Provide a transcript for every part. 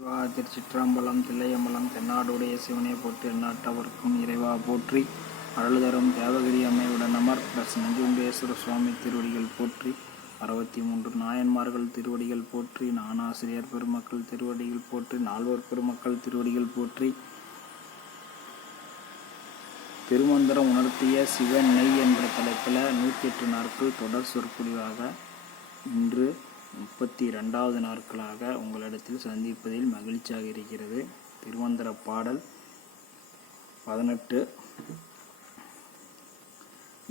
திருச்சிற்றம்பலம் தில்லையம்பலம் தென்னாடுடைய சிவனை போற்றி எந்நாட்டவர்க்கும் இறைவா போற்றி அருள்தரும் தேவகிரி அம்மையுடன் அமர் நஞ்சுண்டேஸ்வர சுவாமி திருவடிகள் போற்றி 63 நாயன்மார்கள் திருவடிகள் போற்றி நானாசிரியர் பெருமக்கள் திருவடிகள் போற்றி நால்வர் பெருமக்கள் திருவடிகள் போற்றி திருமந்திரம் உணர்த்திய சிவன் நெய் என்ற தலைப்பில் 108 நாட்கள் தொடர் சொற்பொழிவாக இன்று 32வது நாட்களாக உங்களிடத்தில் சந்திப்பதில் மகிழ்ச்சியாக இருக்கிறது. திருமந்திர பாடல் 18.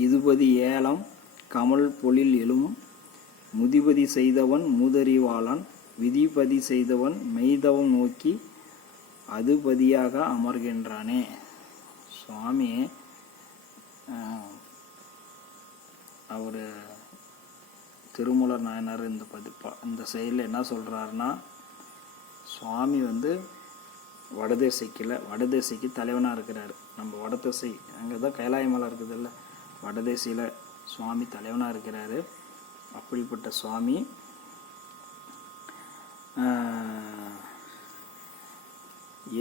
இதுபதி ஏலம் கமல் பொழில் எழும் முதிபதி செய்தவன் மூதறிவாளன் விதிபதி செய்தவன் மெய்தவம் நோக்கி அதுபதியாக அமர்கின்றானே. சுவாமி அவர் திருமூலர் நாயனார் இந்த செயலில் என்ன சொல்கிறாருன்னா, சுவாமி வடதேசைக்கு தலைவனாக இருக்கிறார். நம்ம வடதிசை அங்கே தான் கைலாய மலை இருக்குது இல்லை, வடதேசையில் சுவாமி தலைவனாக இருக்கிறாரு. அப்படிப்பட்ட சுவாமி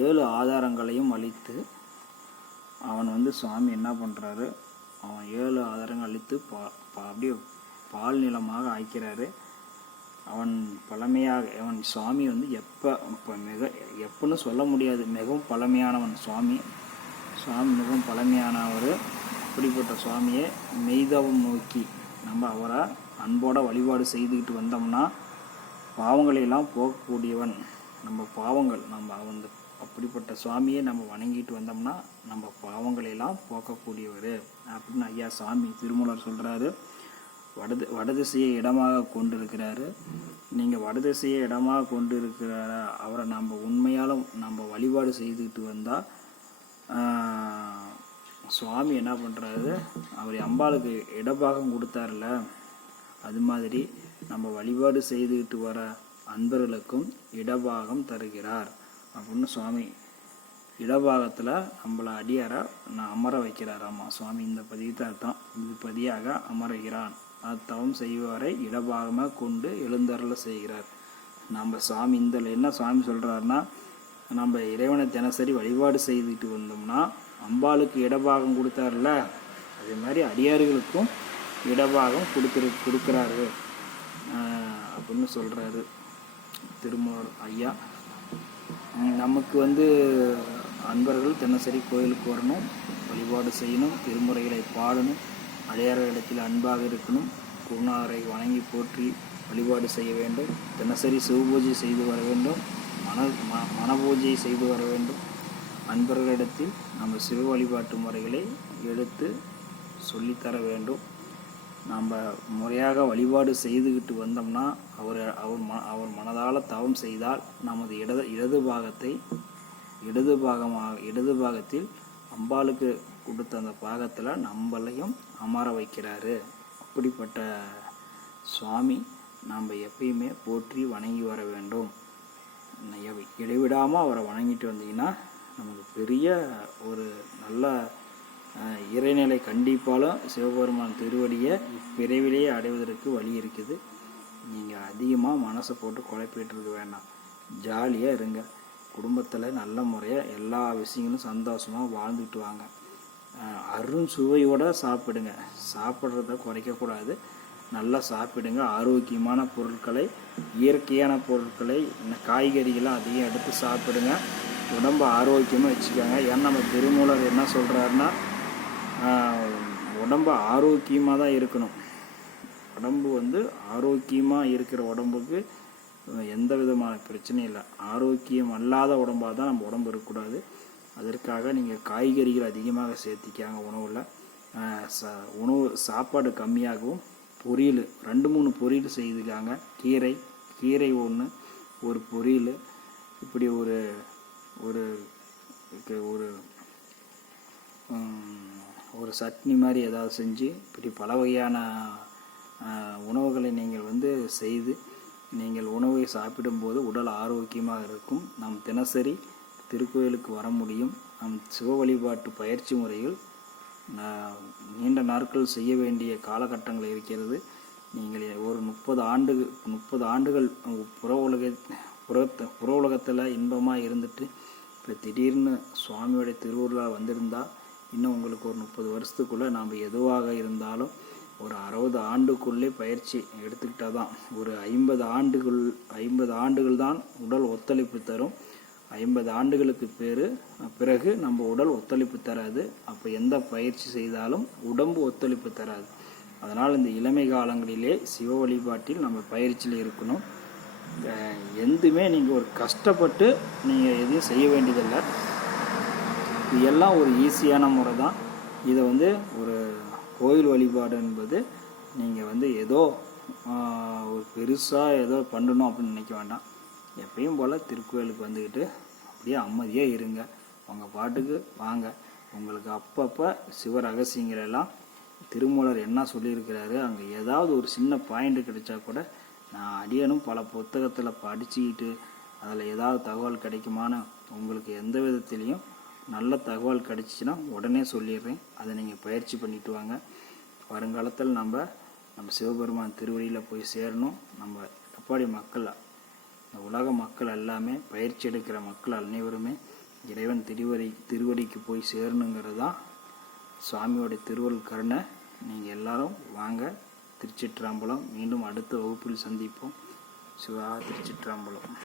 7 ஆதாரங்களையும் அளித்து அவன் சுவாமி என்ன பண்ணுறாரு, அவன் 7 ஆதாரங்கள் அளித்து அப்படியே பால் நிலமாக ஆக்கிறாரு. அவன் சுவாமி எப்போன்னு சொல்ல முடியாது, மிகவும் பழமையானவன் சுவாமி மிகவும் பழமையானவர். அப்படிப்பட்ட சுவாமியை மெய்தவம் நோக்கி நம்ம அவரை அன்போட வழிபாடு செய்துக்கிட்டு வந்தோம்னா பாவங்களையெல்லாம் போகக்கூடியவன். அப்படிப்பட்ட சுவாமியை நம்ம வணங்கிட்டு வந்தோம்னா நம்ம பாவங்களையெல்லாம் போக்கக்கூடியவர் அப்படின்னு ஐயா சாமி திருமூலர் சொல்கிறாரு. வடதிசையை இடமாக கொண்டிருக்கிறாரு. நீங்கள் வடதிசையை இடமாக கொண்டு இருக்கிறார அவரை நம்ம உண்மையாலும் நம்ம வழிபாடு செய்துக்கிட்டு வந்தால் சுவாமி என்ன பண்ணுறாரு, அவர் அம்பாளுக்கு இடபாகம் கொடுத்தார்ல, அது மாதிரி நம்ம வழிபாடு செய்துக்கிட்டு வர அன்பர்களுக்கும் இடபாகம் தருகிறார் அப்படின்னு சுவாமி இடபாகத்தில் நம்மளை அடியார அமர வைக்கிறார். ஆமாம், சுவாமி இந்த பதிவுக்கு அர்த்தம். இது பதியாக அமருகிறான், அத்தவம் செய்வாரை இடபாகமாக கொண்டு எழுந்தருள செய்கிறார். நம்ம சுவாமி என்ன சுவாமி சொல்கிறாருன்னா, நம்ம இறைவனை தினசரி வழிபாடு செய்துட்டு வந்தோம்னா அம்பாளுக்கு இடபாகம் கொடுத்தாருல, அதே மாதிரி அடியார்களுக்கும் இடபாகம் கொடுக்குறாரு அப்படின்னு சொல்கிறாரு திருமூலர் ஐயா. நமக்கு அன்பர்கள் தினசரி கோயிலுக்கு வரணும், வழிபாடு செய்யணும், திருமுறைகளை பாடணும், அடையாளத்தில் அன்பாக இருக்கணும், குருநாதரை வணங்கி போற்றி வழிபாடு செய்ய வேண்டும், தினசரி சிவபூஜை செய்து வர வேண்டும், மனபூஜை செய்து வர வேண்டும். அன்பர்களிடத்தில் நம்ம சிவ வழிபாட்டு முறைகளை எடுத்து சொல்லித்தர வேண்டும். நம்ம முறையாக வழிபாடு செய்துக்கிட்டு வந்தோம்னா அவர் மனதால் தவம் செய்தால் நமது இடது பாகத்தில் அம்பாளுக்கு கொடுத்த அந்த பாகத்தில் நம்மளையும் அமர வைக்கிறாரு. அப்படிப்பட்ட சுவாமி நாம் எப்பயுமே போற்றி வணங்கி வர வேண்டும். இடைவிடாமல் அவரை வணங்கிட்டு வந்தீங்கன்னா நமக்கு பெரிய ஒரு நல்ல இறைநிலை கண்டிப்பாலும் சிவபெருமான் திருவடியை விரைவிலேயே அடைவதற்கு வழி இருக்குது. நீங்கள் அதிகமாக மனசை போட்டு குழப்பிட்டு இருக்க வேண்டாம், ஜாலியாக இருங்க. குடும்பத்தில் நல்ல முறையாக எல்லா விஷயங்களும் சந்தோஷமாக வாழ்ந்துட்டு வாங்க. சுவையோடு சாப்பிடுங்க, சாப்பிட்றத குறைக்கக்கூடாது, நல்லா சாப்பிடுங்க. ஆரோக்கியமான பொருட்களை, இயற்கையான பொருட்களை, காய்கறிகளை அதிகம் எடுத்து சாப்பிடுங்க. உடம்பை ஆரோக்கியமாக வச்சுக்கோங்க. ஏன்னா நம்ம திருமூலர் என்ன சொல்கிறாருன்னா, உடம்பு ஆரோக்கியமாக தான் இருக்கணும். உடம்பு ஆரோக்கியமாக இருக்கிற உடம்புக்கு எந்த விதமான பிரச்சனையும் இல்லை. ஆரோக்கியம் அல்லாத உடம்பாக தான் நம்ம உடம்பு இருக்கக்கூடாது. அதற்காக நீங்கள் காய்கறிகள் அதிகமாக சேர்த்திக்காங்க உணவில். சாப்பாடு கம்மியாகவும் பொரியல் 2-3 பொரியல் செய்துக்காங்க. கீரை ஒரு பொரியல், இப்படி ஒரு ஒரு சட்னி மாதிரி ஏதாவது செஞ்சு, இப்படி பல வகையான உணவுகளை நீங்கள் செய்து நீங்கள் உணவை சாப்பிடும்போது உடல் ஆரோக்கியமாக இருக்கும். நாம் தினசரி திருக்கோயிலுக்கு வர முடியும். நம் சிவ வழிபாட்டு பயிற்சி முறைகள் நீண்ட நாட்கள் செய்ய வேண்டிய காலகட்டங்கள் இருக்கிறது. நீங்கள் ஒரு 30 ஆண்டுகள் புற உலகத்தில் இன்பமாக இருந்துட்டு இப்போ திடீர்னு சுவாமியோடைய திருவுருளா வந்திருந்தால் இன்னும் உங்களுக்கு ஒரு 30 வருஷத்துக்குள்ளே நாம் எதுவாக இருந்தாலும் ஒரு 60 ஆண்டுக்குள்ளே பயிற்சி எடுத்துக்கிட்டால் தான் ஒரு 50 ஆண்டுகள் தான் உடல் ஒத்துழைப்பு தரும். 50 ஆண்டுகளுக்கு பிறகு நம்ம உடல் ஒத்துழைப்பு தராது. அப்போ எந்த பயிற்சி செய்தாலும் உடம்பு ஒத்துழைப்பு தராது. அதனால் இந்த இளமை காலங்களிலே சிவ வழிபாட்டில் நம்ம பயிற்சியில் இருக்கணும். எதுவுமே நீங்கள் ஒரு கஷ்டப்பட்டு நீங்கள் எதையும் செய்ய வேண்டியதில்லை. இது எல்லாம் ஒரு ஈஸியான முறை தான். இதை ஒரு கோயில் வழிபாடு என்பது நீங்கள் ஏதோ ஒரு பெருசாக ஏதோ பண்ணணும் அப்படின்னு நினைக்க வேண்டாம். எப்பயும் போல் திருக்கோயிலுக்கு வந்துக்கிட்டு அப்படியே அமைதியாக இருங்க. உங்கள் பாட்டுக்கு வாங்க. உங்களுக்கு அப்பப்போ சிவ ரகசியங்களெல்லாம் திருமூலர் என்ன சொல்லியிருக்கிறாரு, அங்கே ஏதாவது ஒரு சின்ன பாயிண்ட் கிடைச்சா கூட நான் அடியனும் பல புத்தகத்தில் படிச்சுக்கிட்டு அதில் ஏதாவது தகவல் கிடைக்குமான்னு உங்களுக்கு எந்த விதத்துலேயும் நல்ல தகவல் கிடைச்சிச்சின்னா உடனே சொல்லிடுறேன். அதை நீங்கள் பயிற்சி பண்ணிட்டு வாங்க. வருங்காலத்தில் நம்ம சிவபெருமான் திருவடியில் போய் சேரணும். நம்ம எடப்பாடி மக்கள், இந்த உலக மக்கள் எல்லாமே, பயிற்சி எடுக்கிற மக்கள் அனைவருமே இறைவன் திருவடிக்கு போய் சேரணுங்கிறது தான் சுவாமியோடைய திருவருள் கருணை. நீங்கள் எல்லாரும் வாங்க. திருச்சிற்றம்பலம். மீண்டும் அடுத்த வகுப்பில் சந்திப்போம். சிவா திருச்சிற்றம்பலம்.